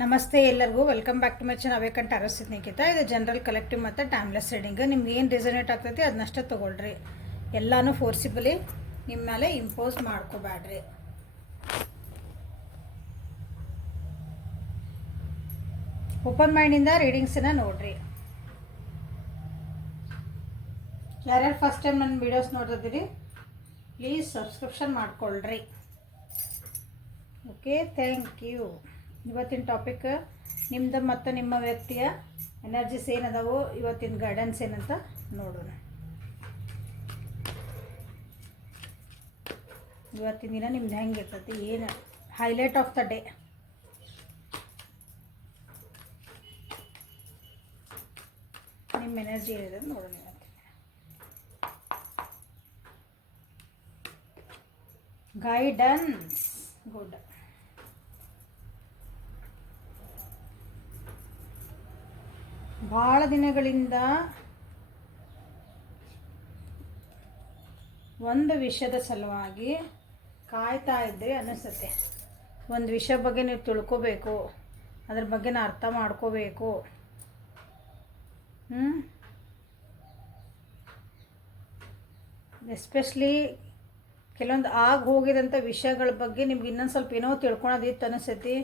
ನಮಸ್ತೆ ಎಲ್ಲರಿಗೂ welcome back to my channel awakened tarot ಸ್ನೇಹಿತ. ಇದು ಜನರಲ್ ಕಲೆಕ್ಟಿವ್ ಮತ್ತು ಟೈಮ್ಲೆಸ್ ರೀಡಿಂಗ್. ನಿಮ್ಗೆ ಏನು ರಿಸನೇಟ್ ಆಗ್ತೈತಿ ಅದನ್ನಷ್ಟೇ ತೊಗೊಳ್ರಿ. ಎಲ್ಲನೂ ಫೋರ್ಸಿಬಲಿ ನಿಮ್ಮ ಮೇಲೆ ಇಂಪೋಸ್ ಮಾಡ್ಕೋಬೇಡ್ರಿ. ಓಪನ್ ಮೈಂಡಿಂದ ರೀಡಿಂಗ್ಸನ್ನ ನೋಡ್ರಿ. ಯಾರ್ಯಾರು ಫಸ್ಟ್ ಟೈಮ್ ನನ್ನ ವೀಡಿಯೋಸ್ ನೋಡ್ತಿದ್ದೀರಿ ಪ್ಲೀಸ್ ಸಬ್ಸ್ಕ್ರಿಪ್ಷನ್ ಮಾಡ್ಕೊಳ್ರಿ. Okay, thank you. ಇವತ್ತಿನ ಟಾಪಿಕ್ ನಿಮ್ಮದು ಮತ್ತು ನಿಮ್ಮ ವ್ಯಕ್ತಿಯ ಎನರ್ಜೀಸ್ ಏನದಾವೋ, ಇವತ್ತಿನ ಗೈಡೆನ್ಸ್ ಏನಂತ ನೋಡೋಣ. ಇವತ್ತಿನ ದಿನ ನಿಮ್ದು ಹೆಂಗಿರ್ತೈತಿ, ಏನು ಹೈಲೈಟ್ ಆಫ್ ದ ಡೇ, ನಿಮ್ಮ ಎನರ್ಜಿ ಏನಿದೆ ನೋಡೋಣ. Guidance good. ಭಾಳ ದಿನಗಳಿಂದ ಒಂದು ವಿಷಯದ ಸಲುವಾಗಿ ಕಾಯ್ತಾ ಇದ್ರಿ ಅನಿಸುತ್ತೆ. ಒಂದು ವಿಷಯ ಬಗ್ಗೆ ನೀವು ತಿಳ್ಕೋಬೇಕು, ಅದ್ರ ಬಗ್ಗೆ ಅರ್ಥ ಮಾಡ್ಕೋಬೇಕು. ಎಸ್ಪೆಷಲಿ ಕೆಲವೊಂದು ಹೋಗಿರೋಂಥ ವಿಷಯಗಳ ಬಗ್ಗೆ ನಿಮ್ಗೆ ಇನ್ನೊಂದು ಸ್ವಲ್ಪ ಏನೋ ತಿಳ್ಕೊಳೋದಿತ್ತು ಅನಿಸ್ತೈತಿ.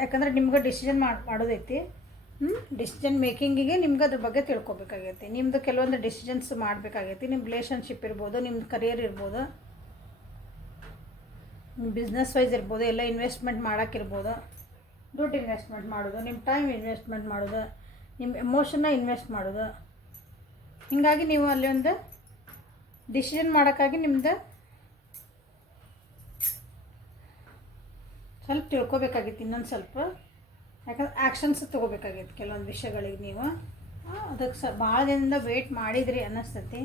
ಯಾಕಂದ್ರೆ ನಿಮ್ಗೆ ಡಿಸಿಷನ್ ಮಾಡೋದೈತಿ. ಡಿಸಿಷನ್ ಮೇಕಿಂಗಿಗೆ ನಿಮ್ಗೆ ಅದ್ರ ಬಗ್ಗೆ ತಿಳ್ಕೊಬೇಕಾಗೈತಿ. ನಿಮ್ಮದು ಕೆಲವೊಂದು ಡಿಸಿಷನ್ಸ್ ಮಾಡಬೇಕಾಗೈತಿ. ನಿಮ್ಮ ರಿಲೇಷನ್ಶಿಪ್ ಇರ್ಬೋದು, ನಿಮ್ಮದು ಕರಿಯರ್ ಇರ್ಬೋದು, ಬಿಸ್ನೆಸ್ ವೈಸ್ ಇರ್ಬೋದು, ಎಲ್ಲ ಇನ್ವೆಸ್ಟ್ಮೆಂಟ್ ಮಾಡೋಕ್ಕಿರ್ಬೋದು. ದುಡ್ಡು ಇನ್ವೆಸ್ಟ್ಮೆಂಟ್ ಮಾಡೋದು, ನಿಮ್ಮ ಟೈಮ್ ಇನ್ವೆಸ್ಟ್ಮೆಂಟ್ ಮಾಡೋದು, ನಿಮ್ಮ ಎಮೋಷನ್ನ ಇನ್ವೆಸ್ಟ್ ಮಾಡೋದು. ಹೀಗಾಗಿ ನೀವು ಅಲ್ಲಿ ಒಂದು ಡಿಸಿಷನ್ ಮಾಡೋಕ್ಕಾಗಿ ನಿಮ್ಮದು ಸ್ವಲ್ಪ ತಿಳ್ಕೊಬೇಕಾಗಿತ್ತು. ಇನ್ನೊಂದು ಸ್ವಲ್ಪ ಯಾಕಂದ್ರೆ ಆ್ಯಕ್ಷನ್ಸ್ ತೊಗೋಬೇಕಾಗಿತ್ತು ಕೆಲವೊಂದು ವಿಷಯಗಳಿಗೆ. ನೀವು ಅದಕ್ಕೆ ಭಾಳ ದಿನದಿಂದ ವೆಯ್ಟ್ ಮಾಡಿದ್ರಿ ಅನ್ನಿಸ್ತೈತಿ.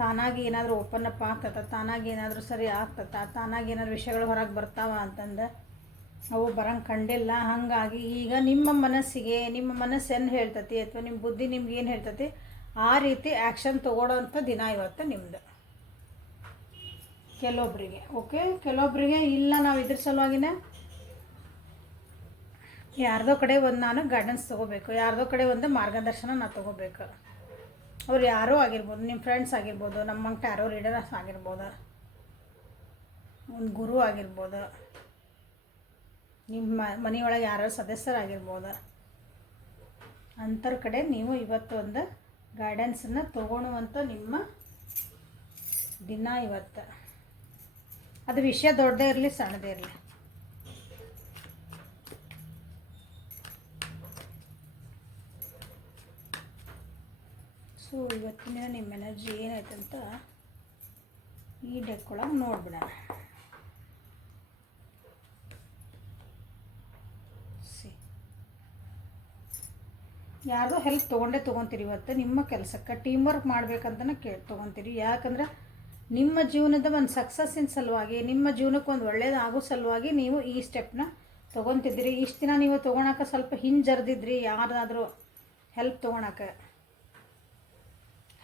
ತಾನಾಗಿ ಏನಾದರೂ ಓಪನ್ ಅಪ್ ಆಗ್ತದ, ತಾನಾಗಿ ಏನಾದರೂ ಸರಿ ಆಗ್ತದ, ತಾನಾಗಿ ಏನಾದ್ರು ವಿಷಯಗಳು ಹೊರಗೆ ಬರ್ತಾವ ಅಂತಂದು ಅವು ಬರಂಗೆ ಕಂಡಿಲ್ಲ. ಹಾಗಾಗಿ ಈಗ ನಿಮ್ಮ ಮನಸ್ಸಿಗೆ, ನಿಮ್ಮ ಮನಸ್ಸು ಏನು ಹೇಳ್ತತಿ ಅಥವಾ ನಿಮ್ಮ ಬುದ್ಧಿ ನಿಮ್ಗೆ ಏನು ಹೇಳ್ತತಿ ಆ ರೀತಿ ಆ್ಯಕ್ಷನ್ ತೊಗೊಳೋಂಥ ದಿನ ಇವತ್ತು ನಿಮ್ಮದು. ಕೆಲವೊಬ್ಬರಿಗೆ ಓಕೆ, ಕೆಲವೊಬ್ಬರಿಗೆ ಇಲ್ಲ, ನಾವು ಇದ್ರ ಸಲುವಾಗಿನೇ ಯಾರ್ದೋ ಕಡೆ ಒಂದು ನಾನು ಗೈಡೆನ್ಸ್ ತೊಗೋಬೇಕು, ಯಾರ್ದೋ ಕಡೆ ಒಂದು ಮಾರ್ಗದರ್ಶನ ನಾನು ತೊಗೋಬೇಕು. ಅವ್ರು ಯಾರೋ ಆಗಿರ್ಬೋದು, ನಿಮ್ಮ ಫ್ರೆಂಡ್ಸ್ ಆಗಿರ್ಬೋದು, ನಮ್ಮ ಟ್ಯಾರೋ ರೀಡರ್ಸ್ ಆಗಿರ್ಬೋದು, ಒಂದು ಗುರು ಆಗಿರ್ಬೋದು, ನಿಮ್ಮ ಮನೆಯೊಳಗೆ ಯಾರೋ ಸದಸ್ಯರಾಗಿರ್ಬೋದು. ಅಂಥರ ಕಡೆ ನೀವು ಇವತ್ತು ಒಂದು ಗೈಡೆನ್ಸನ್ನು ತೊಗೊಳುವಂಥ ನಿಮ್ಮ ದಿನ ಇವತ್ತು. ಅದು ವಿಷಯ ದೊಡ್ಡದೇ ಇರಲಿ ಸಣ್ಣದೇ ಇರಲಿ. ಸೊ ಇವತ್ತಿನ ನಿಮ್ಮ ಎನರ್ಜಿ ಏನಾಯ್ತಂತ ಈ ಡೆಕ್ ಒಳಗೆ ನೋಡ್ಬಿಡೋಣ. ಯಾರ್ದೋ ಹೆಲ್ಪ್ ತೊಗೊಂತೀರಿ ಇವತ್ತು. ನಿಮ್ಮ ಕೆಲಸಕ್ಕೆ ಟೀಮ್ ವರ್ಕ್ ಮಾಡ್ಬೇಕಂತಲೇ ತೊಗೊತೀರಿ. ಯಾಕಂದ್ರೆ ನಿಮ್ಮ ಜೀವನದ ಒಂದು ಸಕ್ಸಸ್ಸಿನ ಸಲುವಾಗಿ, ನಿಮ್ಮ ಜೀವನಕ್ಕೆ ಒಂದು ಒಳ್ಳೇದಾಗೋ ಸಲುವಾಗಿ ನೀವು ಈ ಸ್ಟೆಪ್ನ ತೊಗೊತಿದ್ದೀರಿ. ಇಷ್ಟು ದಿನ ನೀವು ತೊಗೊಳಕ್ಕೆ ಸ್ವಲ್ಪ ಹಿಂಜರಿದಿದ್ರಿ. ಯಾರಾದರೂ ಹೆಲ್ಪ್ ತೊಗೊಳಕ್ಕೆ,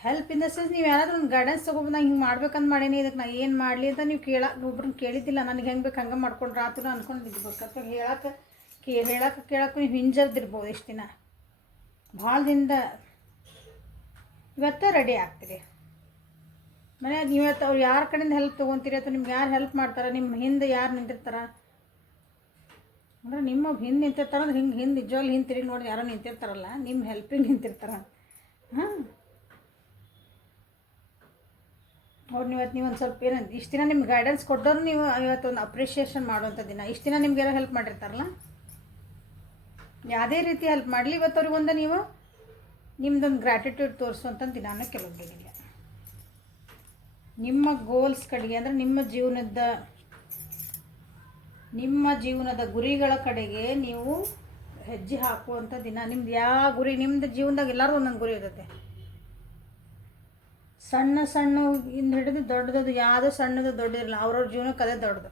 ಹೆಲ್ಪ್ ಇನ್ ದ ಸೆನ್ಸ್ ನೀವು ಯಾರಾದರೂ ಒಂದು ಗೈಡೆನ್ಸ್ ತೊಗೊಬೋದು. ನಾನು ಹಿಂಗೆ ಮಾಡ್ಬೇಕಂತ ಮಾಡೀನಿ, ಇದಕ್ಕೆ ನಾನು ಏನು ಮಾಡಲಿ ಅಂತ ನೀವು ಒಬ್ರನ್ನ ಕೇಳಿದ್ದಿಲ್ಲ. ನನಗೆ ಹೆಂಗೆ ಬೇಕು ಹಂಗೆ ಮಾಡ್ಕೊಂಡು ರಾತ್ರಿ ಅಂದ್ಕೊಂಡಿದ್ಬೇಕು ಅಥವಾ ಕೇಳಕ್ಕೆ ನೀವು ಹಿಂಜರಿದಿರ್ಬೋದು. ಇಷ್ಟು ದಿನ ಭಾಳ ದಿನದ ಇವತ್ತು ರೆಡಿ ಆಗ್ತೀರಿ. ಮನೆ ಇವತ್ತು ಅವ್ರು ಯಾರ ಕಡೆಯಿಂದ ಹೆಲ್ಪ್ ತೊಗೊತೀರಿ ಅಥವಾ ನಿಮ್ಗೆ ಯಾರು ಹೆಲ್ಪ್ ಮಾಡ್ತಾರೆ, ನಿಮ್ಮ ಹಿಂದೆ ಯಾರು ನಿಂತಿರ್ತಾರೆ ಅಂದ್ರೆ ನಿಮ್ಮ ಹಿಂದೆ ನಿಂತಿರ್ತಾರೆ ಅಂದ್ರೆ ಹಿಂದೆ ನಿಜವಾಗ್ಲೂ ಹಿಂದೆ ತಿರುಗಿ ನೋಡಿ ಯಾರೋ ನಿಂತಿರ್ತಾರಲ್ಲ, ನಿಮ್ಮ ಹೆಲ್ಪಿಗೆ ನಿಂತಿರ್ತಾರೆ. ಅವ್ರು ನೀವು ಒಂದು ಸ್ವಲ್ಪ ಏನಂತ ಇಷ್ಟು ದಿನ ನಿಮ್ಗೆ ಗೈಡೆನ್ಸ್ ಕೊಟ್ಟರು ನೀವು ಇವತ್ತೊಂದು ಅಪ್ರಿಷಿಯೇಷನ್ ಮಾಡುವಂಥ ದಿನ. ಇಷ್ಟು ದಿನ ನಿಮ್ಗೆಲ್ಲ ಹೆಲ್ಪ್ ಮಾಡಿರ್ತಾರಲ್ಲ, ಯಾವುದೇ ರೀತಿ ಹೆಲ್ಪ್ ಮಾಡಲಿ ಇವತ್ತು ಅವ್ರಿಗೊಂದು ನೀವು ನಿಮ್ಮದೊಂದು ಗ್ರ್ಯಾಟಿಟ್ಯೂಡ್ ತೋರಿಸುವಂಥ ದಿನಾನ ಕೆಲವೊಬ್ಬರಿಗೆ. ನಿಮ್ಮ ಗೋಲ್ಸ್ ಕಡೆಗೆ ಅಂದರೆ ನಿಮ್ಮ ಜೀವನದ ಗುರಿಗಳ ಕಡೆಗೆ ನೀವು ಹೆಜ್ಜೆ ಹಾಕುವಂಥ ದಿನ. ನಿಮ್ದು ಯಾವ ಗುರಿ, ನಿಮ್ಮದು ಜೀವನದಾಗ ಎಲ್ಲರೂ ಒಂದೊಂದು ಗುರಿ ಇರುತ್ತೆ. ಸಣ್ಣ ಇಂದ ಹಿಡಿದು ದೊಡ್ಡದು, ಯಾವುದೋ ಸಣ್ಣದು ದೊಡ್ಡದಿರಲ್ಲ, ಅವ್ರವ್ರ ಜೀವನಕ್ಕೆ ಅದೇ ದೊಡ್ಡದು.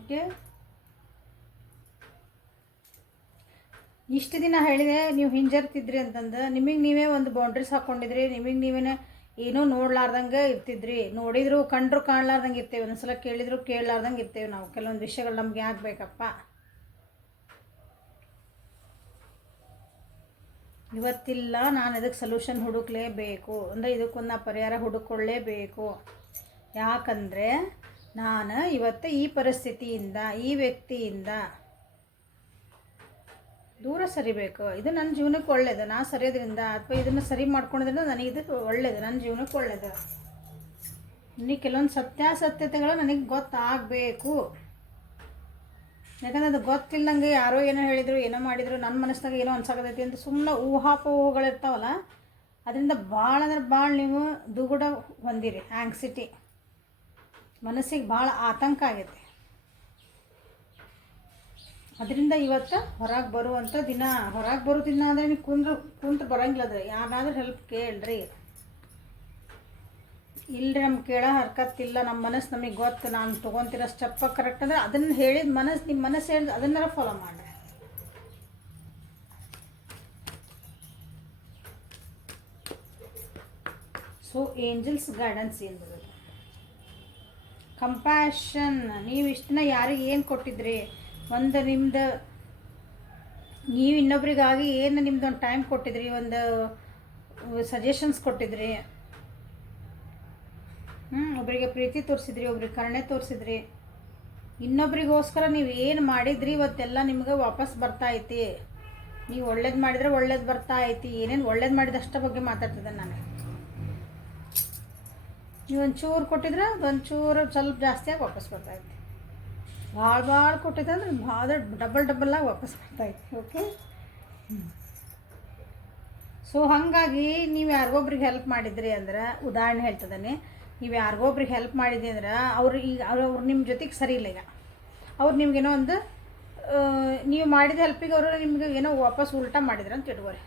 ಓಕೆ, ಇಷ್ಟು ದಿನ ಹೇಳಿದೆ ನೀವು ಹಿಂಜರ್ತಿದ್ರಿ ಅಂತಂದು ನಿಮಗೆ ನೀವೇ ಒಂದು ಬೌಂಡ್ರೀಸ್ ಹಾಕ್ಕೊಂಡಿದ್ರಿ. ನಿಮಗೆ ನೀವೇ ಏನೂ ನೋಡ್ಲಾರ್ದಂಗೆ ಇರ್ತಿದ್ರಿ, ನೋಡಿದ್ರು ಕಂಡ್ರು ಕಾಣ್ಲಾರ್ದಂಗೆ ಇರ್ತೇವೆ, ಒಂದ್ಸಲ ಕೇಳಿದ್ರು ಕೇಳಲಾರ್ದಂಗೆ ಇರ್ತೇವೆ ನಾವು. ಕೆಲವೊಂದು ವಿಷಯಗಳು ನಮ್ಗೆ ಯಾಕೆ ಬೇಕಪ್ಪ. ಇವತ್ತಿಲ್ಲ ನಾನು ಇದಕ್ಕೆ ಸೊಲ್ಯೂಷನ್ ಹುಡುಕ್ಲೇಬೇಕು ಅಂದರೆ ಇದಕ್ಕೊಂದು ನಾ ಪರಿಹಾರ ಹುಡುಕೊಳ್ಳೇಬೇಕು. ಯಾಕಂದರೆ ನಾನು ಇವತ್ತು ಈ ಪರಿಸ್ಥಿತಿಯಿಂದ ಈ ವ್ಯಕ್ತಿಯಿಂದ ದೂರ ಸರಿಬೇಕು. ಇದು ನನ್ನ ಜೀವನಕ್ಕೆ ಒಳ್ಳೆಯದು, ನಾ ಸರಿಯೋದ್ರಿಂದ ಅಥವಾ ಇದನ್ನು ಸರಿ ಮಾಡ್ಕೊಳೋದ್ರಿಂದ ನನಗೆ ಇದು ಒಳ್ಳೆಯದು, ನನ್ನ ಜೀವನಕ್ಕೆ ಒಳ್ಳೆಯದು. ನನಗೆ ಕೆಲವೊಂದು ಸತ್ಯಾಸತ್ಯತೆಗಳು ನನಗೆ ಗೊತ್ತಾಗಬೇಕು. ಯಾಕಂದರೆ ಅದು ಗೊತ್ತಿಲ್ಲದಂಗೆ ಯಾರೋ ಏನೋ ಹೇಳಿದರು, ಏನೋ ಮಾಡಿದರು, ನನ್ನ ಮನಸ್ಸಿನಾಗ ಏನೋ ಅನ್ಸಾಕತೈತಿ ಅಂತ ಸುಮ್ಮನೆ ಊಹಾಪೋಹಗಳಿರ್ತಾವಲ್ಲ, ಅದರಿಂದ ಭಾಳ ಅಂದ್ರೆ ಭಾಳ ನೀವು ದುಗುಡ ಹೊಂದಿರಿ, ಆ್ಯಂಗ್ಸಿಟಿ, ಮನಸ್ಸಿಗೆ ಭಾಳ ಆತಂಕ ಆಗೈತೆ. ಅದರಿಂದ ಇವತ್ತು ಹೊರಗೆ ಬರುವಂಥ ದಿನ, ಹೊರಗೆ ಬರೋ ದಿನ ಅಂದರೆ ನೀವು ಕುಂತ್ರು ಬರೋಂಗಿಲ್ಲ. ಅದು ಯಾರಾದ್ರೂ ಹೆಲ್ಪ್ ಕೇಳ್ರಿ. ಇಲ್ಲರಿ ನಮ್ಗೆ ಕೇಳೋ ಹರ್ಕತ್ತಿಲ್ಲ, ನಮ್ಮ ಮನಸ್ಸು ನಮಗೆ ಗೊತ್ತು, ನಾನು ತೊಗೊತಿರೋ ಸ್ಟೆಪ್ಪ ಕರೆಕ್ಟ್ ಅಂದರೆ ಅದನ್ನು ಹೇಳಿದ ಮನಸ್ಸು, ನಿಮ್ಮ ಮನಸ್ಸು ಹೇಳಿದ ಅದನ್ನೆಲ್ಲ ಫಾಲೋ ಮಾಡಿರಿ. ಸೊ ಏಂಜಲ್ಸ್ ಗೈಡೆನ್ಸ್ ಎಂಬುದು ಕಂಪ್ಯಾಷನ್. ನೀವು ಇಷ್ಟು ದಿನ ಯಾರಿಗೆ ಏನು ಕೊಟ್ಟಿದ್ರಿ, ಒಂದು ನಿಮ್ದು ನೀವು ಇನ್ನೊಬ್ರಿಗಾಗಿ ಏನು ನಿಮ್ದು ಒಂದು ಟೈಮ್ ಕೊಟ್ಟಿದ್ರಿ, ಒಂದು ಸಜೆಷನ್ಸ್ ಕೊಟ್ಟಿದ್ರಿ, ಒಬ್ಬರಿಗೆ ಪ್ರೀತಿ ತೋರಿಸಿದ್ರಿ, ಒಬ್ರಿಗೆ ಕರುಣೆ ತೋರಿಸಿದ್ರಿ, ಇನ್ನೊಬ್ರಿಗೋಸ್ಕರ ನೀವು ಏನು ಮಾಡಿದ್ರಿ ಇವತ್ತೆಲ್ಲ ನಿಮ್ಗೆ ವಾಪಸ್ ಬರ್ತಾ ಐತಿ. ನೀವು ಒಳ್ಳೇದು ಮಾಡಿದರೆ ಒಳ್ಳೇದು ಬರ್ತಾ ಐತಿ. ಏನೇನು ಒಳ್ಳೇದು ಮಾಡಿದಷ್ಟ ಬಗ್ಗೆ ಮಾತಾಡ್ತಿದ್ದೆ ನಾನು. ನೀವು ಒಂಚೂರು ಕೊಟ್ಟಿದ್ರೆ ಒಂಚೂರು ಸ್ವಲ್ಪ ಜಾಸ್ತಿಯಾಗಿ ವಾಪಸ್ ಬರ್ತಾಯಿತ್ತು. ಭಾಳ ಕೊಟ್ಟಿದ್ದೆ ಅಂದ್ರೆ ಭಾಳ ಡಬಲ್ಲಾಗಿ ವಾಪಸ್ ಬರ್ತಾಯಿತ್ತು. ಓಕೆ. ಸೊ ಹಾಗಾಗಿ ನೀವು ಯಾರಿಗೊಬ್ರಿಗೆ ಹೆಲ್ಪ್ ಮಾಡಿದ್ರಿ ಅಂದ್ರೆ, ಉದಾಹರಣೆ ಹೇಳ್ತದಾನೆ, ನೀವು ಯಾರಿಗೊಬ್ರಿಗೆ ಹೆಲ್ಪ್ ಮಾಡಿದ್ರಿ ಅಂದ್ರೆ ಅವ್ರು ಈಗ ಅವ್ರು ನಿಮ್ಮ ಜೊತೆಗೆ ಸರಿ ಇಲ್ಲ. ಈಗ ಅವ್ರು ನಿಮ್ಗೇನೋ ಒಂದು ನೀವು ಮಾಡಿದ ಹೆಲ್ಪಿಗೆ ಅವರು ನಿಮ್ಗೆ ಏನೋ ವಾಪಸ್ ಉಲ್ಟಾ ಮಾಡಿದ್ರು ಅಂತ ಇಟ್ಕೋರಿ.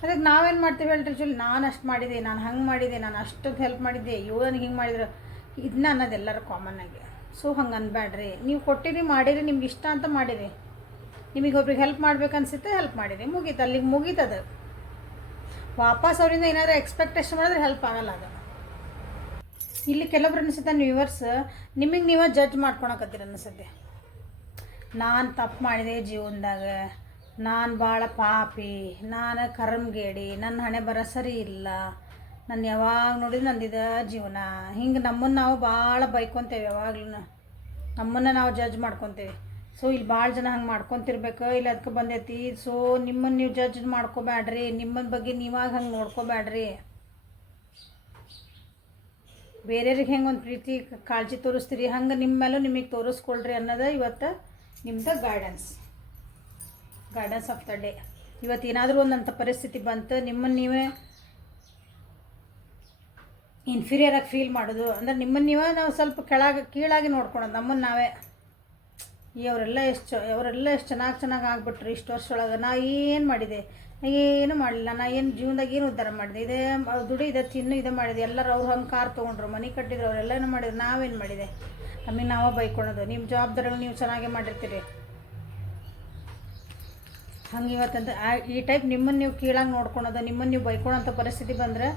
ಅದಕ್ಕೆ ನಾವೇನು ಮಾಡ್ತೀವಿ ಹೇಳ್ರಿ, ನಾನು ಅಷ್ಟು ಮಾಡಿದೆ, ನಾನು ಹಂಗೆ ಮಾಡಿದೆ, ನಾನು ಅಷ್ಟೊಂದು ಹೆಲ್ಪ್ ಮಾಡಿದ್ದೆ, ಅಯ್ಯೋ ನನಗೆ ಹಿಂಗೆ ಮಾಡಿದ್ರು, ಇದನ್ನ ಅನ್ನೋದು ಎಲ್ಲರೂ ಕಾಮನ್ ಆಗಿ. ಸೊ ಹಂಗೆ ಅನ್ಬೇಡ್ರಿ. ನೀವು ಕೊಟ್ಟಿರಿ, ಮಾಡಿರಿ, ನಿಮ್ಗೆ ಇಷ್ಟ ಅಂತ ಮಾಡಿರಿ, ನಿಮಗೆ ಒಬ್ರಿಗೆ ಹೆಲ್ಪ್ ಮಾಡ್ಬೇಕನ್ಸುತ್ತೆ ಹೆಲ್ಪ್ ಮಾಡಿರಿ, ಮುಗೀತು, ಅಲ್ಲಿಗೆ ಮುಗೀತದು. ವಾಪಸ್ ಅವರಿಂದ ಏನಾದರೂ ಎಕ್ಸ್ಪೆಕ್ಟೇಷನ್ ಮಾಡಿದ್ರೆ ಹೆಲ್ಪ್ ಆಗಲ್ಲ ಅದು. ಇಲ್ಲಿ ಕೆಲವೊಬ್ರು ಅನಿಸುತ್ತೆ ವ್ಯೂವರ್ಸ್, ನಿಮಗೆ ನೀವೇ ಜಡ್ಜ್ ಮಾಡ್ಕೊಳಕತ್ತೀರ ಅನಿಸುತ್ತೆ. ನಾನು ತಪ್ಪು ಮಾಡಿದೆ ಜೀವನದಾಗ, ನಾನು ಭಾಳ ಪಾಪಿ, ನಾನು ಕರ್ಮಗೇಡಿ, ನನ್ನ ಹಣೆ ಬರ ಸರಿ ಇಲ್ಲ, ನಾನು ಯಾವಾಗ ನೋಡಿದ್ರೆ ನಂದಿದ ಜೀವನ, ಹಿಂಗೆ ನಮ್ಮನ್ನು ನಾವು ಭಾಳ ಬೈಕೊತೇವೆ, ಯಾವಾಗ್ಲೂ ನಮ್ಮನ್ನು ನಾವು ಜಡ್ಜ್ ಮಾಡ್ಕೊತೇವೆ. ಸೊ ಇಲ್ಲಿ ಭಾಳ ಜನ ಹಂಗೆ ಮಾಡ್ಕೊತಿರ್ಬೇಕು, ಇಲ್ಲಿ ಅದಕ್ಕೆ ಬಂದೈತಿ. ಸೊ ನಿಮ್ಮನ್ನು ನೀವು ಜಡ್ಜ್ ಮಾಡ್ಕೋಬೇಡ್ರಿ, ನಿಮ್ಮ ಬಗ್ಗೆ ನೀವಾಗ ಹಂಗೆ ನೋಡ್ಕೋಬೇಡ್ರಿ. ಬೇರೆಯವ್ರಿಗೆ ಹೆಂಗೆ ಒಂದು ಪ್ರೀತಿ ಕಾಳಜಿ ತೋರಿಸ್ತೀರಿ, ಹಂಗೆ ನಿಮ್ಮ ಮೇಲೂ ನಿಮಗೆ ತೋರಿಸ್ಕೊಳ್ರಿ ಅನ್ನೋದು ಇವತ್ತು ನಿಮ್ಮದು ಗೈಡೆನ್ಸ್ ಆಫ್ ದ ಡೇ. ಇವತ್ತು ಏನಾದರೂ ಒಂದಂಥ ಪರಿಸ್ಥಿತಿ ಬಂತು, ನಿಮ್ಮನ್ನು ನೀವೇ ಇನ್ಫೀರಿಯರಾಗಿ ಫೀಲ್ ಮಾಡೋದು ಅಂದರೆ ನಿಮ್ಮನ್ನು ನೀವೇ ನಾವು ಸ್ವಲ್ಪ ಕೀಳಾಗಿ ನೋಡ್ಕೊಳೋದು, ನಮ್ಮನ್ನು ನಾವೇ. ಅವರೆಲ್ಲ ಎಷ್ಟು ಚೆನ್ನಾಗಿ ಆಗ್ಬಿಟ್ರು ಇಷ್ಟು ವರ್ಷ ಒಳಗೆ, ನಾ ಏನು ಮಾಡಿದೆ, ಏನು ಮಾಡಲಿಲ್ಲ, ನಾ ಏನು ಜೀವನದಾಗ ಏನು ಉದ್ಧಾರ ಮಾಡಿದೆ, ಇದೇ ದುಡಿ ಇದೆ ತಿನ್ನು ಇದೆ ಮಾಡಿದೆ, ಎಲ್ಲರೂ ಅವ್ರು ಹಂಗೆ ಕಾರ್ ತೊಗೊಂಡ್ರು, ಮನೆ ಕಟ್ಟಿದ್ರು, ಅವರೆಲ್ಲ ಏನು ಮಾಡಿದ್ರು, ನಾವೇನು ಮಾಡಿದೆ, ನಮಗೆ ನಾವೇ ಬೈಕೊಳೋದು. ನಿಮ್ಮ ಜವಾಬ್ದಾರಿಗಳು ನೀವು ಚೆನ್ನಾಗೇ ಮಾಡಿರ್ತೀರಿ. ಹಂಗೆ ಇವತ್ತಂತ ಈ ಟೈಪ್ ನಿಮ್ಮನ್ನು ನೀವು ಕೀಳಾಗಿ ನೋಡ್ಕೊಳೋದು, ನಿಮ್ಮನ್ನು ನೀವು ಬೈಕೊಳೋಂಥ ಪರಿಸ್ಥಿತಿ ಬಂದರೆ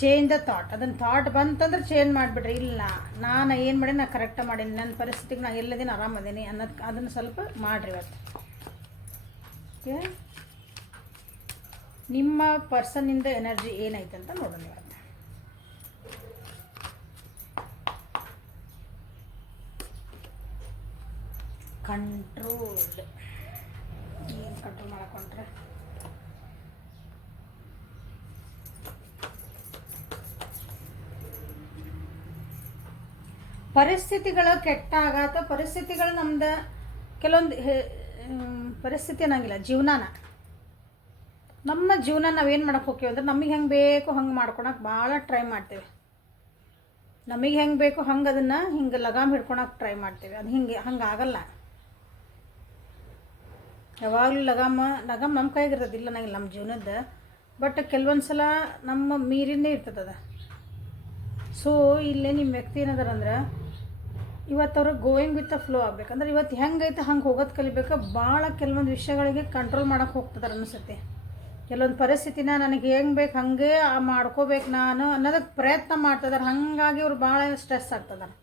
ಚೇಂಜ್ ದ ಥಾಟ್. ಅದನ್ನು ಥಾಟ್ ಬಂತಂದ್ರೆ ಚೇಂಜ್ ಮಾಡಿಬಿಡ್ರಿ. ಇಲ್ಲ ನಾನು ಏನು ಮಾಡಿ ನಾನು ಕರೆಕ್ಟಾಗಿ ಮಾಡೀನಿ, ನನ್ನ ಪರಿಸ್ಥಿತಿಗೆ ನಾನು ಎಲ್ಲದೀನಿ ಆರಾಮದೀನಿ ಅನ್ನೋದು ಅದನ್ನು ಸ್ವಲ್ಪ ಮಾಡಿರಿ ಇವತ್ತು. ಓಕೆ, ನಿಮ್ಮ ಪರ್ಸನ್ನಿಂದ ಎನರ್ಜಿ ಏನೈತೆ ಅಂತ ನೋಡೋಣ ಇವತ್ತು. ಕಂಟ್ರೋಲ್, ಏನು ಕಂಟ್ರೋಲ್ ಮಾಡಕೊಂಡ್ರೆ ಪರಿಸ್ಥಿತಿಗಳು ಕೆಟ್ಟಾಗ ಅಥವಾ ಪರಿಸ್ಥಿತಿಗಳು ನಮ್ದು ಕೆಲವೊಂದು ಪರಿಸ್ಥಿತಿ ಅನ್ನಂಗಿಲ್ಲ, ಜೀವನಾನ ನಮ್ಮ ಜೀವನ ನಾವೇನು ಮಾಡೋಕ್ಕೆ ಹೋಗ್ತೀವಿ ಅಂದ್ರೆ ನಮಗೆ ಹೆಂಗೆ ಬೇಕು ಹಂಗೆ ಮಾಡ್ಕೊಳಕ್ಕೆ ಭಾಳ ಟ್ರೈ ಮಾಡ್ತೇವೆ. ನಮಗೆ ಹೆಂಗೆ ಬೇಕು ಹಂಗೆ ಅದನ್ನು ಹಿಂಗೆ ಲಗಾಮ್ ಹಿಡ್ಕೊಳಕ್ಕೆ ಟ್ರೈ ಮಾಡ್ತೇವೆ. ಅದು ಹಂಗೆ ಆಗಲ್ಲ. ಯಾವಾಗಲೂ ಲಗಾಮ ನಮ್ಮ ಕೈಗಿರೋದಿಲ್ಲ ನಂಗಿಲ್ಲ ನಮ್ಮ ಜೀವನದ. ಬಟ್ ಕೆಲವೊಂದು ಸಲ ನಮ್ಮ ಮೀರಿಂದೇ ಇರ್ತದೆ. ಸೊ ಇಲ್ಲೇ ನಿಮ್ಮ ವ್ಯಕ್ತಿ ಏನದಾರಂದ್ರೆ ಇವತ್ತು ಅವ್ರಿಗೆ ಗೋಯಿಂಗ್ ವಿತ್ ದ ಫ್ಲೋ ಆಗ್ಬೇಕಂದ್ರೆ ಇವತ್ತು ಹೆಂಗೈತೆ ಹಂಗೆ ಹೋಗೋದು ಕಲಿಬೇಕು. ಭಾಳ ಕೆಲವೊಂದು ವಿಷಯಗಳಿಗೆ ಕಂಟ್ರೋಲ್ ಮಾಡೋಕ್ಕೆ ಹೋಗ್ತದಾರೆ ಅನಿಸುತ್ತೆ. ಕೆಲವೊಂದು ಪರಿಸ್ಥಿತಿನ ನನಗೆ ಹೆಂಗೆ ಬೇಕು ಹಾಗೆ ಮಾಡ್ಕೋಬೇಕು ನಾನು ಅನ್ನೋದಕ್ಕೆ ಪ್ರಯತ್ನ ಮಾಡ್ತಿದ್ದಾರೆ. ಹಾಗಾಗಿ ಅವ್ರು ಭಾಳ ಸ್ಟ್ರೆಸ್ ಆಗ್ತದಾರೆ.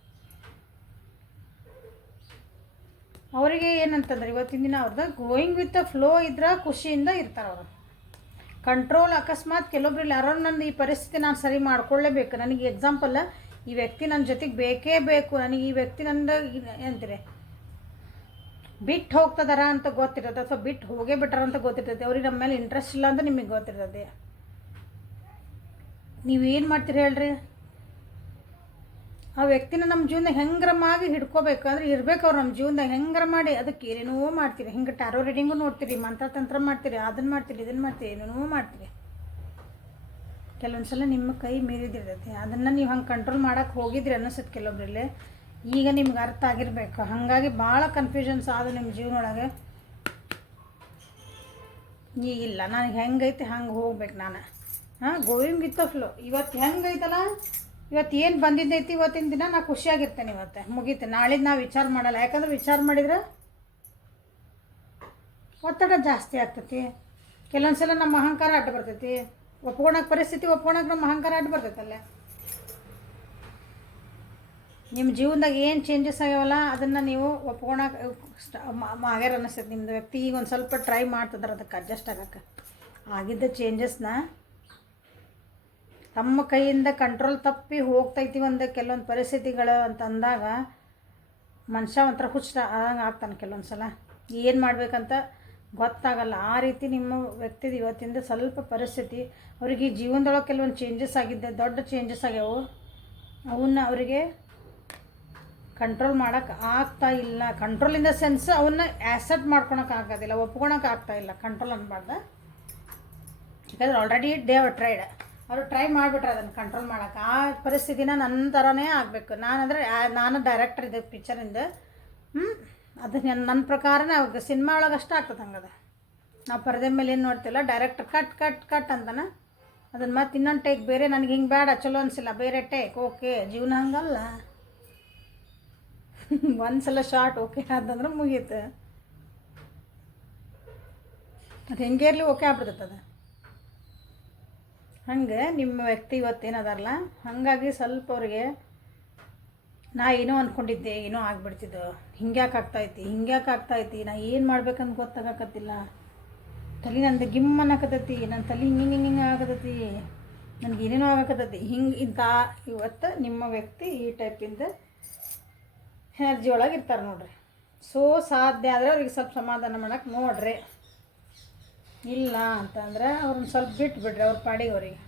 ಅವರಿಗೆ ಏನಂತಂದ್ರೆ ಇವತ್ತಿನ ದಿನ ಅವ್ರದ್ದು ಗೋಯಿಂಗ್ ವಿತ್ ದ ಫ್ಲೋ ಇದ್ರೆ ಖುಷಿಯಿಂದ ಇರ್ತಾರೆ ಅವರು. ಕಂಟ್ರೋಲ್ ಅಕಸ್ಮಾತ್ ಕೆಲವೊಬ್ರು ಯಾರೋ ನನ್ನ ಈ ಪರಿಸ್ಥಿತಿ ನಾನು ಸರಿ ಮಾಡ್ಕೊಳ್ಳೇಬೇಕು, ನನಗೆ ಎಕ್ಸಾಂಪಲ್ ಈ ವ್ಯಕ್ತಿ ನನ್ನ ಜೊತೆಗೆ ಬೇಕೇ ಬೇಕು, ನನಗೆ ಈ ವ್ಯಕ್ತಿ ನಂದು ಏನಂತೀರಿ ಬಿಟ್ಟು ಹೋಗ್ತದಾರ ಅಂತ ಗೊತ್ತಿರ್ತದೆ, ಅಥವಾ ಬಿಟ್ಟು ಹೋಗೇ ಬಿಟ್ಟಾರ ಅಂತ ಗೊತ್ತಿರ್ತೈತೆ. ಅವ್ರಿಗೆ ನಮ್ಮ ಮೇಲೆ ಇಂಟ್ರೆಸ್ಟ್ ಇಲ್ಲ ಅಂತ ನಿಮಗೆ ಗೊತ್ತಿರ್ತದೆ. ನೀವೇನು ಮಾಡ್ತೀರಿ ಹೇಳ್ರಿ, ಆ ವ್ಯಕ್ತಿನ ನಮ್ಮ ಜೀವನದಾಗ ಹೆಂಗರಮಾಗಿ ಹಿಡ್ಕೋಬೇಕು ಅಂದ್ರೆ ಇರಬೇಕು. ಅವ್ರು ನಮ್ಮ ಜೀವನದಾಗ ಹೆಂಗರ ಮಾಡಿ ಅದಕ್ಕೆ ಏನೇನೋ ಮಾಡ್ತೀರಿ. ಹಿಂಗೆ ಟ್ಯಾರೋ ರೀಡಿಂಗು ನೋಡ್ತೀರಿ, ಮಂತ್ರತಂತ್ರ ಮಾಡ್ತೀರಿ, ಅದನ್ನು ಮಾಡ್ತೀರಿ, ಇದನ್ನು ಮಾಡ್ತೀರಿ, ಏನೇನೋ ಮಾಡ್ತೀರಿ. ಕೆಲವೊಂದು ಸಲ ನಿಮ್ಮ ಕೈ ಮೀರಿದಿರ್ತೈತಿ, ಅದನ್ನು ನೀವು ಹಂಗೆ ಕಂಟ್ರೋಲ್ ಮಾಡೋಕ್ಕೆ ಹೋಗಿದ್ರಿ ಅನ್ನಿಸುತ್ತೆ ಕೆಲವೊಬ್ಬರಲ್ಲಿ. ಈಗ ನಿಮ್ಗೆ ಅರ್ಥ ಆಗಿರಬೇಕು. ಹಾಗಾಗಿ ಭಾಳ ಕನ್ಫ್ಯೂಷನ್ಸ್ ಆದ ನಿಮ್ಮ ಜೀವನೊಳಗೆ. ಈಗಿಲ್ಲ ನನಗೆ ಹೆಂಗೈತೆ ಹಂಗೆ ಹೋಗ್ಬೇಕು ನಾನು. Going with the flow. ಇವತ್ತು ಹೆಂಗೈತಲ್ಲ, ಇವತ್ತು ಏನು ಬಂದಿದ್ದೈತಿ ಇವತ್ತಿನ ದಿನ ನಾ ಖುಷಿಯಾಗಿರ್ತೇನೆ. ಇವತ್ತು ಮುಗೀತು, ನಾಳಿದ್ದು ನಾವು ವಿಚಾರ ಮಾಡಲ್ಲ. ಯಾಕಂದ್ರೆ ವಿಚಾರ ಮಾಡಿದ್ರೆ ಒತ್ತಡ ಜಾಸ್ತಿ ಆಗ್ತೈತಿ. ಕೆಲವೊಂದು ಸಲ ನಮ್ಮ ಅಹಂಕಾರ ಅಡ್ಡ ಬರ್ತೈತಿ. ಒಪ್ಕೊಳಕ್ಕೆ ಪರಿಸ್ಥಿತಿ ಒಪ್ಕೊಳಕ್ಕೆ ನಮ್ಮ ಅಹಂಕಾರ ಅಡ್ಡ ಬರ್ತೈತಲ್ಲ. ನಿಮ್ಮ ಜೀವನದಾಗ ಏನು ಚೇಂಜಸ್ ಆಗ್ಯಾವಲ್ಲ ಅದನ್ನು ನೀವು ಒಪ್ಕೊಳಕ್ಕೆ ಆಗ್ಯಾರ ಅನ್ನಿಸ್ತೈತೆ. ನಿಮ್ಮದು ವ್ಯಕ್ತಿ ಈಗ ಒಂದು ಸ್ವಲ್ಪ ಟ್ರೈ ಮಾಡ್ತಿದ್ದಾರೆ ಅದಕ್ಕೆ ಅಡ್ಜಸ್ಟ್ ಆಗೋಕ್ಕೆ. ಆಗಿದ್ದ ಚೇಂಜಸ್ನ ತಮ್ಮ ಕೈಯಿಂದ ಕಂಟ್ರೋಲ್ ತಪ್ಪಿ ಹೋಗ್ತೈತಿ ಒಂದು ಕೆಲವೊಂದು ಪರಿಸ್ಥಿತಿಗಳು ಅಂತ ಅಂದಾಗ ಮನುಷ್ಯ ಒಂಥರ ಹುಚ್ಚ ಆದಂಗೆ ಆಗ್ತಾನೆ. ಕೆಲವೊಂದು ಸಲ ಏನು ಮಾಡಬೇಕಂತ ಗೊತ್ತಾಗಲ್ಲ. ಆ ರೀತಿ ನಿಮ್ಮ ವ್ಯಕ್ತಿದು ಇವತ್ತಿಂದ ಸ್ವಲ್ಪ ಪರಿಸ್ಥಿತಿ ಅವರಿಗೆ ಜೀವನದೊಳಗೆ ಕೆಲವೊಂದು ಚೇಂಜಸ್ ಆಗಿದ್ದೆ, ದೊಡ್ಡ ಚೇಂಜಸ್ ಆಗ್ಯಾವು. ಅವನ್ನ ಅವರಿಗೆ ಕಂಟ್ರೋಲ್ ಮಾಡೋಕ್ಕೆ ಆಗ್ತಾ ಇಲ್ಲ. ಕಂಟ್ರೋಲ್ ಇನ್ ದ ಸೆನ್ಸ್ ಅವನ್ನ ಆ್ಯಸೆಪ್ಟ್ ಮಾಡ್ಕೊಳಕ್ಕೆ ಆಗೋದಿಲ್ಲ, ಒಪ್ಕೊಳಕ್ಕೆ ಆಗ್ತಾಯಿಲ್ಲ. ಕಂಟ್ರೋಲ್ ಅನ್ಬಾರ್ದು. ಯಾಕಂದ್ರೆ ಆಲ್ರೆಡಿ ದೇ ಹವ್ ಟ್ರೈಡ್. ಅವರು ಟ್ರೈ ಮಾಡಿಬಿಟ್ರೆ ಅದನ್ನು ಕಂಟ್ರೋಲ್ ಮಾಡೋಕ್ಕೆ. ಆ ಪರಿಸ್ಥಿತಿನ ನನ್ನ ಥರನೇ ಆಗಬೇಕು. ನಾನು ಡೈರೆಕ್ಟರ್ ಇದೆ ಪಿಕ್ಚರಿಂದ. ಅದು ನನ್ನ ಪ್ರಕಾರನೇ ಅವಾಗ ಸಿನಿಮಾ ಒಳಗೆ ಅಷ್ಟೇ ಆಗ್ತದೆ. ಹಂಗದ ನಾವು ಪರದೆ ಮೇಲೆ ಏನು ನೋಡ್ತಿಲ್ಲ, ಡೈರೆಕ್ಟರ್ ಕಟ್ ಕಟ್ ಕಟ್ ಅಂತಾನೆ ಅದನ್ನು ಮತ್ತೆ ಇನ್ನೊಂದು ಟೇಕ್ ಬೇರೆ ನನಗೆ ಹಿಂಗೆ ಬೇಡ ಚಲೋ ಅನಿಸಿಲ್ಲ ಬೇರೆ ಟೇಕ್ ಓಕೆ. ಜೀವನ ಹಂಗಲ್ಲ. ಒಂದು ಸಲ ಶಾರ್ಟ್ ಓಕೆ ಆದಂದ್ರೆ ಮುಗೀತು. ಅದು ಹೆಂಗೆ ಇರಲಿ ಓಕೆ ಆಗ್ಬಿಡ್ತೈತೆ ಅದು. ಹಂಗೆ ನಿಮ್ಮ ವ್ಯಕ್ತಿ ಇವತ್ತೇನದಾರಲ್ಲ, ಹಾಗಾಗಿ ಸ್ವಲ್ಪ ಅವ್ರಿಗೆ ನಾ ಏನೋ ಅಂದ್ಕೊಂಡಿದ್ದೆ ಏನೋ ಆಗಿಬಿಡ್ತಿದ್ದು, ಹಿಂಗ್ಯಾಕೆ ಆಗ್ತಾಯಿತ್ತು, ನಾ ಏನು ಮಾಡ್ಬೇಕಂತ ಗೊತ್ತಾಗಕತ್ತಿಲ್ಲ, ತಲೆ ನಂದು ಗಿಮ್ ಅನ್ನಕತ್ತೈತಿ, ನನ್ನ ತಲೆ ಹಿಂಗೆ ಆಗತೈತಿ, ನನಗೆ ಏನೇನೋ ಆಗಕತ್ತೈತಿ, ಹಿಂಗೆ ಇಂಥ ಇವತ್ತು ನಿಮ್ಮ ವ್ಯಕ್ತಿ ಈ ಟೈಪಿಂದ ಎನರ್ಜಿ ಒಳಗೆ ಇರ್ತಾರೆ ನೋಡ್ರಿ. ಸೊ ಸಾಧ್ಯ ಆದರೆ ಅವ್ರಿಗೆ ಸ್ವಲ್ಪ ಸಮಾಧಾನ ಮಾಡೋಕ್ಕೆ ನೋಡ್ರಿ. ಇಲ್ಲ ಅಂತಂದ್ರೆ ಅವ್ರನ್ನ ಸ್ವಲ್ಪ ಬಿಟ್ಬಿಡ್ರಿ ಅವ್ರ ಪಾಡಿಗೆ. ಅವ್ರಿಗೆ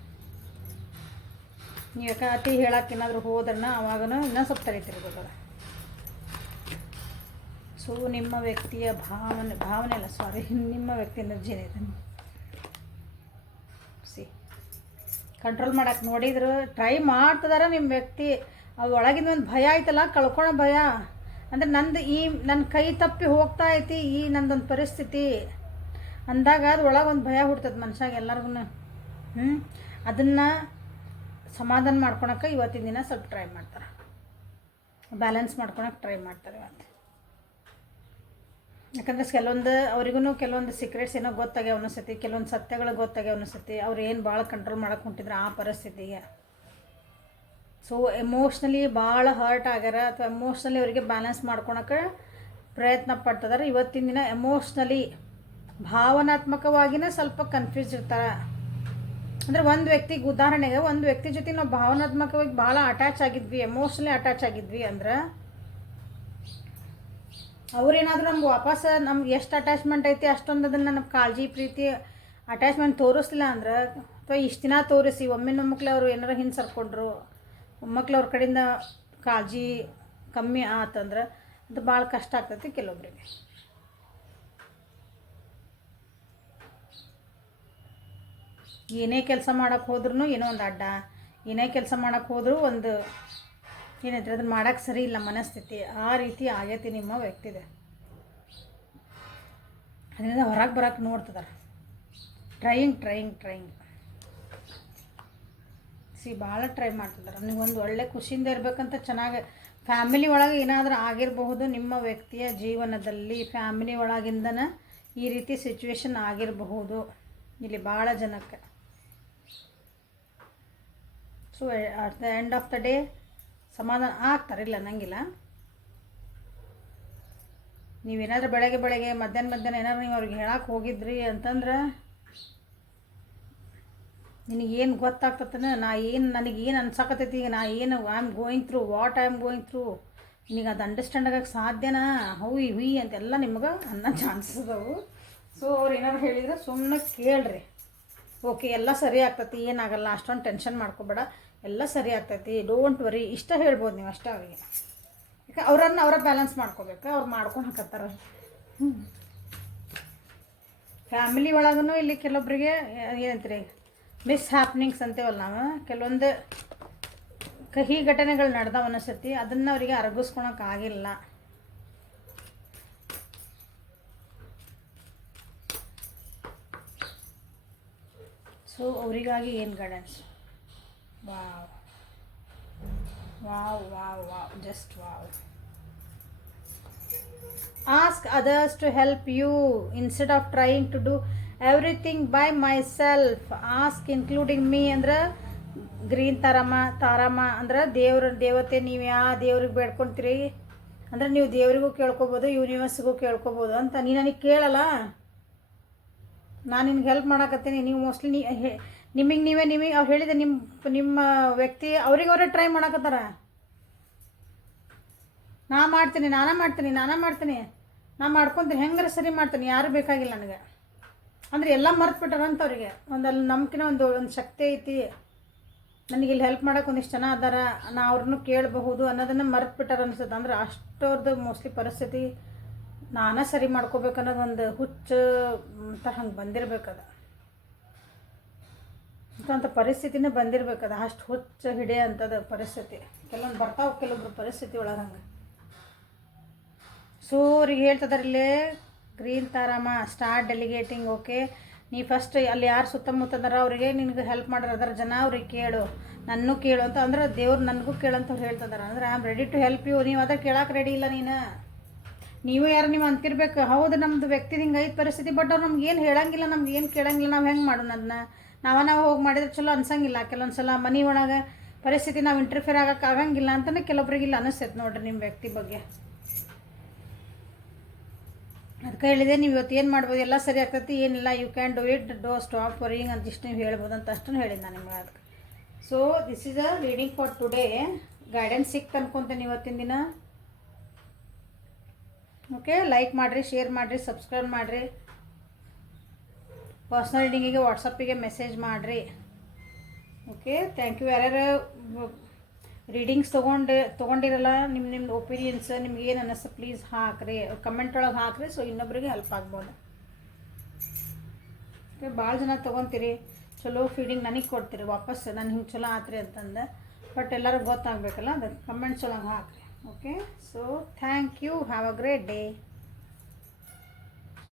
ನೀವು ಯಾಕೆ ಅತಿ ಹೇಳಕ್ಕೆ ಏನಾದರೂ ಹೋದ್ರನ್ನ ಅವಾಗನೂ ಇನ್ನೂ ಸ್ವಲ್ಪ ತರಿತಿರ್ಬೇಕು. ಸೊ ನಿಮ್ಮ ವ್ಯಕ್ತಿಯ ಭಾವನೆ ಅಲ್ಲ ಸಾರಿ ನಿಮ್ಮ ವ್ಯಕ್ತಿ ಎನರ್ಜಿನೇ ಇದೆ. ಕಂಟ್ರೋಲ್ ಮಾಡೋಕ್ಕೆ ನೋಡಿದ್ರು ಟ್ರೈ ಮಾಡ್ತಿದಾರ ನಿಮ್ಮ ವ್ಯಕ್ತಿ. ಅದು ಒಳಗಿಂದ ಒಂದು ಭಯ ಆಯ್ತಲ್ಲ, ಕಳ್ಕೊಳೋ ಭಯ. ಅಂದರೆ ನನ್ನ ಕೈ ತಪ್ಪಿ ಹೋಗ್ತಾ ಐತಿ ಈ ನಂದೊಂದು ಪರಿಸ್ಥಿತಿ ಅಂದಾಗ ಅದು ಒಳಗೊಂದು ಭಯ ಹುಡ್ತದೆ ಮನುಷ್ಯಾಗ ಎಲ್ಲರಿಗೂ. ಅದನ್ನು ಸಮಾಧಾನ ಮಾಡ್ಕೊಳಕ್ಕೆ ಇವತ್ತಿನ ದಿನ ಸ್ವಲ್ಪ ಟ್ರೈ ಮಾಡ್ತಾರೆ, ಬ್ಯಾಲೆನ್ಸ್ ಮಾಡ್ಕೊಳಕ್ಕೆ ಟ್ರೈ ಮಾಡ್ತಾರೆ ಇವತ್ತು. ಯಾಕಂದರೆ ಕೆಲವೊಂದು ಸೀಕ್ರೆಟ್ಸ್ ಏನೋ ಗೊತ್ತಾಗ್ಯಾವ ಅನ್ನಿಸ್ತೈತಿ, ಕೆಲವೊಂದು ಸತ್ಯಗಳು ಗೊತ್ತಾಗ್ಯಾವ ಅನ್ನಿಸ್ತೈತಿ. ಅವ್ರು ಏನು ಭಾಳ ಕಂಟ್ರೋಲ್ ಮಾಡೋಕೆ ಹೊಂಟಿದ್ರು ಆ ಪರಿಸ್ಥಿತಿಗೆ. ಸೊ ಎಮೋಷ್ನಲಿ ಭಾಳ ಹರ್ಟ್ ಆಗ್ಯಾರ ಅಥವಾ ಎಮೋಷ್ನಲಿ ಅವರಿಗೆ ಬ್ಯಾಲೆನ್ಸ್ ಮಾಡ್ಕೊಳಕ್ಕೆ ಪ್ರಯತ್ನ ಪಡ್ತಿದ್ದಾರೆ. ಇವತ್ತಿನ ದಿನ ಎಮೋಷ್ನಲಿ ಭಾವನಾತ್ಮಕವಾಗಿನೇ ಸ್ವಲ್ಪ ಕನ್ಫ್ಯೂಸ್ ಇರ್ತಾರೆ. ಅಂದರೆ ಒಂದು ವ್ಯಕ್ತಿಗೆ ಉದಾಹರಣೆಗೆ ಒಂದು ವ್ಯಕ್ತಿ ಜೊತೆ ನಾವು ಭಾವನಾತ್ಮಕವಾಗಿ ಭಾಳ ಅಟ್ಯಾಚ್ ಆಗಿದ್ವಿ, ಎಮೋಷ್ನಲಿ ಅಟ್ಯಾಚ್ ಆಗಿದ್ವಿ ಅಂದ್ರೆ ಅವ್ರೇನಾದರೂ ನಮ್ಗೆ ವಾಪಸ್ ನಮ್ಗೆ ಎಷ್ಟು ಅಟ್ಯಾಚ್ಮೆಂಟ್ ಐತಿ ಅಷ್ಟೊಂದು ಅದನ್ನು ನಮ್ಗೆ ಕಾಳಜಿ ಪ್ರೀತಿ ಅಟ್ಯಾಚ್ಮೆಂಟ್ ತೋರಿಸ್ಲಿಲ್ಲ ಅಂದ್ರೆ, ಅಥವಾ ಇಷ್ಟು ದಿನ ತೋರಿಸಿ ಒಮ್ಮೆ ನಮ್ಮಕ್ಳು ಅವರು ಏನಾರು ಹಿಂದೆ ಸರ್ಕೊಂಡ್ರು, ಮಕ್ಳು ಅವ್ರ ಕಡೆಯಿಂದ ಕಾಳಜಿ ಕಮ್ಮಿ ಆತಂದ್ರೆ ಅದು ಭಾಳ ಕಷ್ಟ ಆಗ್ತೈತಿ ಕೆಲವೊಬ್ಬರಿಗೆ. ಏನೇ ಕೆಲಸ ಮಾಡೋಕ್ಕೆ ಹೋದ್ರೂ ಏನೋ ಒಂದು ಅಡ್ಡ, ಏನೇ ಕೆಲಸ ಮಾಡೋಕ್ಕೆ ಹೋದರೂ ಒಂದು ಏನೈತೆ ಅದನ್ನು ಮಾಡೋಕ್ಕೆ ಸರಿ ಇಲ್ಲ ಮನಸ್ಥಿತಿ. ಆ ರೀತಿ ಆಗೈತಿ ನಿಮ್ಮ ವ್ಯಕ್ತಿದೆ. ಅದರಿಂದ ಹೊರಗೆ ಬರೋಕ್ಕೆ ನೋಡ್ತಿದ್ದಾರೆ. ಟ್ರೈಯಿಂಗ್ ಭಾಳ ಟ್ರೈ ಮಾಡ್ತಿದ್ದಾರೆ. ನೀವೊಂದು ಒಳ್ಳೆ ಖುಷಿಯಿಂದ ಇರಬೇಕಂತ ಚೆನ್ನಾಗಿ ಫ್ಯಾಮಿಲಿ ಒಳಗೆ ಏನಾದರೂ ಆಗಿರಬಹುದು. ನಿಮ್ಮ ವ್ಯಕ್ತಿಯ ಜೀವನದಲ್ಲಿ ಫ್ಯಾಮಿಲಿ ಒಳಗಿಂದನೇ ಈ ರೀತಿ ಸಿಚುವೇಶನ್ ಆಗಿರಬಹುದು. ಇಲ್ಲಿ ಭಾಳ ಜನಕ್ಕೆ. So at the end of the day ಸಮಾಧಾನ ಆಗ್ತಾರಿಲ್ಲ ಅನ್ನಂಗಿಲ್ಲ. ನೀವೇನಾದ್ರೂ ಬೆಳಗ್ಗೆ ಮಧ್ಯಾಹ್ನ ಏನಾದ್ರು ನೀವು ಅವ್ರಿಗೆ ಹೇಳಕ್ಕೆ ಹೋಗಿದ್ರಿ ಅಂತಂದ್ರೆ ನಿನಗೇನು ಗೊತ್ತಾಗ್ತತನ, ನನಗೇನು ಅನ್ಸಾಕತ್ತೈತಿ, ಈಗ ನಾ ಏನು I am going through, what I am going through, ನಿನಗೆ ಅದು ಅಂಡರ್ಸ್ಟ್ಯಾಂಡ್ ಆಗಕ್ಕೆ ಸಾಧ್ಯನಾ, ಹುಯ್ ಅಂತೆಲ್ಲ ನಿಮ್ಗೆ ಅನ್ನೋ ಚಾನ್ಸಸ್ ಅದಾವು. ಸೊ ಅವ್ರು ಏನಾದ್ರು ಹೇಳಿದ್ರೆ ಸುಮ್ಮನೆ ಕೇಳ್ರಿ. ಓಕೆ ಎಲ್ಲ ಸರಿ ಆಗ್ತೈತಿ, ಏನಾಗಲ್ಲ, ಅಷ್ಟೊಂದು ಟೆನ್ಷನ್ ಮಾಡ್ಕೊಬೇಡ, ಎಲ್ಲ ಸರಿ ಆಗ್ತೈತಿ, ಡೋಂಟ್ ವರಿ, ಇಷ್ಟ ಹೇಳ್ಬೋದು ನೀವು ಅಷ್ಟೇ ಅವರಿಗೆ. ಯಾಕೆ ಅವರ ಬ್ಯಾಲೆನ್ಸ್ ಮಾಡ್ಕೋಬೇಕು, ಅವ್ರು ಮಾಡ್ಕೊಂಡು ಹಾಕತ್ತಾರ. ಫ್ಯಾಮಿಲಿ ಒಳಗೂ ಇಲ್ಲಿ ಕೆಲವೊಬ್ಬರಿಗೆ ಏನಂತೀರಿ ಮಿಸ್ ಹ್ಯಾಪ್ನಿಂಗ್ಸ್ ಅಂತೇವಲ್ಲ ನಾವು, ಕೆಲವೊಂದು ಕಹಿ ಘಟನೆಗಳು ನಡೆದವ ಅನಿಸತಿ, ಅದನ್ನು ಅವರಿಗೆ ಅರಗಿಸ್ಕೊಳಕ್ಕಾಗಿಲ್ಲ. ಸೊ ಅವರಿಗಾಗಿ ಏನು guidance? Wow wow wow wow, just wow. Ask others to help you instead of trying to do everything by myself. Ask including me ಅಂದ್ರೆ ಗ್ರೀನ್ ತಾರಮ್ಮ ಅಂದ್ರೆ ದೇವತೆ. ನೀವು ಯಾವ ದೇವ್ರಿಗೆ ಬೇಡ್ಕೊತೀರಿ ಅಂದ್ರೆ ನೀವು ದೇವರಿಗೂ ಕೇಳ್ಕೊಬೋದು, ಯೂನಿವರ್ಸ್ಗೂ ಕೇಳ್ಕೊಬೋದು ಅಂತ. ನೀ ನನಗೆ ಕೇಳಲ್ಲ, ನಾನು ನಿನ್ಗೆ ಹೆಲ್ಪ್ ಮಾಡಕತ್ತೀನಿ. ನೀವು ಮೋಸ್ಟ್ಲಿ ನಿಮಗೆ ಅವ್ರು ಹೇಳಿದೆ ನಿಮ್ಮ ವ್ಯಕ್ತಿ ಅವ್ರಿಗೆ ಟ್ರೈ ಮಾಡಕತ್ತಾರ. ನಾನೇ ಮಾಡ್ತೀನಿ, ನಾ ಮಾಡ್ಕೊತೀನಿ, ಹೆಂಗಾರ ಸರಿ ಮಾಡ್ತೀನಿ, ಯಾರು ಬೇಕಾಗಿಲ್ಲ ನನಗೆ ಅಂದರೆ ಎಲ್ಲ ಮರೆತುಬಿಟ್ಟಾರಂತ ಅವ್ರಿಗೆ. ಅಲ್ಲಿ ನಮ್ಕಿನ ಒಂದು ಶಕ್ತಿ ಐತಿ, ನನಗೆ ಇಲ್ಲಿ ಹೆಲ್ಪ್ ಮಾಡೋಕೆ ಒಂದಿಷ್ಟು ಜನ ಅದಾರ, ನಾ ಅವ್ರನ್ನೂ ಕೇಳಬಹುದು ಅನ್ನೋದನ್ನು ಮರೆತುಬಿಟ್ಟಾರ ಅನ್ಸುತ್ತೆ. ಅಂದ್ರೆ ಅಷ್ಟವ್ರದ್ದು ಮೋಸ್ಟ್ಲಿ ಪರಿಸ್ಥಿತಿ ನಾನೇ ಸರಿ ಮಾಡ್ಕೋಬೇಕು ಅನ್ನೋದು ಒಂದು ಹುಚ್ಚು ಅಂತ ಹಂಗೆ ಬಂದಿರಬೇಕದ, ಅಂಥ ಪರಿಸ್ಥಿತಿನೇ ಬಂದಿರಬೇಕದ. ಅಷ್ಟು ಹುಚ್ಚು ಹಿಡಿಯೋ ಅಂಥದ್ದು ಪರಿಸ್ಥಿತಿ ಕೆಲವೊಂದು ಬರ್ತಾವೆ, ಕೆಲವೊಬ್ರು ಪರಿಸ್ಥಿತಿ ಒಳಗೆ ಹಂಗೆ. ಸೊ ಅವ್ರಿಗೆ ಹೇಳ್ತಿದ್ದಾರೆ ಇಲ್ಲೇ ಗ್ರೀನ್ ತಾರಮ್ಮ, ಸ್ಟಾರ್ಟ್ ಡೆಲಿಗೇಟಿಂಗ್. ಓಕೆ, ನೀ ಫಸ್ಟ್ ಅಲ್ಲಿ ಯಾರು ಸುತ್ತಮುತ್ತದಾರ ಅವರಿಗೆ ನಿನಗೆ ಹೆಲ್ಪ್ ಮಾಡೋರು ಅದರ ಜನ, ಅವ್ರಿಗೆ ಕೇಳು, ನನ್ನೂ ಕೇಳು ಅಂತ. ಅಂದ್ರೆ ದೇವ್ರು ನನಗೂ ಕೇಳಂತ ಅವ್ರು ಹೇಳ್ತಿದ್ದಾರೆ. ಅಂದ್ರೆ I am ready to help you. ನೀವು ಅದ್ರ ಕೇಳಕ್ಕೆ ರೆಡಿ ಇಲ್ಲ. ನೀವು ಯಾರು ನೀವು ಅಂತಿರ್ಬೇಕು, ಹೌದು ನಮ್ಮದು ವ್ಯಕ್ತಿ ಹಿಂಗೆ ಐದು ಪರಿಸ್ಥಿತಿ, ಬಟ್ ಅವ್ರು ನಮ್ಗೆ ಏನು ಹೇಳಂಗಿಲ್ಲ, ನಮ್ಗೆ ಏನು ಕೇಳಂಗಿಲ್ಲ, ನಾವು ಹೆಂಗೆ ಮಾಡೋಣ ಅದನ್ನ? ನಾವು ಹೋಗಿ ಮಾಡಿದ್ರೆ ಚಲೋ ಅನ್ಸಂಗಿಲ್ಲ. ಕೆಲವೊಂದು ಸಲ ಮನೆ ಒಳಗೆ ಪರಿಸ್ಥಿತಿ ನಾವು ಇಂಟರ್ಫಿಯರ್ ಆಗಂಗಿಲ್ಲ ಅಂತಲೇ ಕೆಲವೊಬ್ರಿಗೆ ಇಲ್ಲ ಅನಿಸ್ತೈತೆ ನೋಡ್ರಿ ನಿಮ್ಮ ವ್ಯಕ್ತಿ ಬಗ್ಗೆ. ಅದಕ್ಕೆ ಹೇಳಿದೆ, ನೀವು ಇವತ್ತು ಏನು ಮಾಡ್ಬೋದು, ಎಲ್ಲ ಸರಿ ಆಗ್ತೈತಿ, ಏನಿಲ್ಲ, you can do it, do stop worrying ಅಂತ ಇಷ್ಟು ನೀವು ಹೇಳ್ಬೋದು ಅಂತ ಅಷ್ಟನ್ನು ಹೇಳಿದ್ದು ನಾನು ನಿಮ್ಗೆ. ಅದಕ್ಕೆ so this is a reading for today. Guidance ಸಿಕ್ತು ಅನ್ಕೊತೀನಿ ಇವತ್ತಿನ ದಿನ. ಓಕೆ, ಲೈಕ್ ಮಾಡಿರಿ, ಶೇರ್ ಮಾಡಿರಿ, ಸಬ್ಸ್ಕ್ರೈಬ್ ಮಾಡಿರಿ. ಪರ್ಸ್ನಲ್ ರೀಡಿಂಗಿಗೆ ವಾಟ್ಸಪ್ಪಿಗೆ ಮೆಸೇಜ್ ಮಾಡಿರಿ. Okay, thank you. ಯಾರ್ಯಾರು ರೀಡಿಂಗ್ಸ್ ತೊಗೊಂಡಿರಲ್ಲ, ನಿಮ್ಮದು ಒಪಿನಿಯನ್ಸ್ ನಿಮ್ಗೆ ಏನು ಅನ್ನಿಸ್ತು ಪ್ಲೀಸ್ ಹಾಕ್ರಿ, ಕಮೆಂಟ್ ಒಳಗೆ ಹಾಕ್ರಿ. ಸೊ ಇನ್ನೊಬ್ಬರಿಗೆ ಹೆಲ್ಪ್ ಆಗ್ಬೋದು. ಓಕೆ, ಭಾಳ ಜನ ತೊಗೊತೀರಿ, ಚಲೋ ಫೀಡಿಂಗ್ ನನಗೆ ಕೊಡ್ತೀರಿ ವಾಪಸ್, ನಾನು ಹಿಂಗೆ ಚಲೋ ಆತ್ರಿ ಅಂತಂದು. ಬಟ್ ಎಲ್ಲರಿಗೂ ಗೊತ್ತಾಗಬೇಕಲ್ಲ, ಅದು ಕಮೆಂಟ್ಸ್ ಒಳಗೆ ಹಾಕ್ರಿ. Okay, so thank you, have a great day.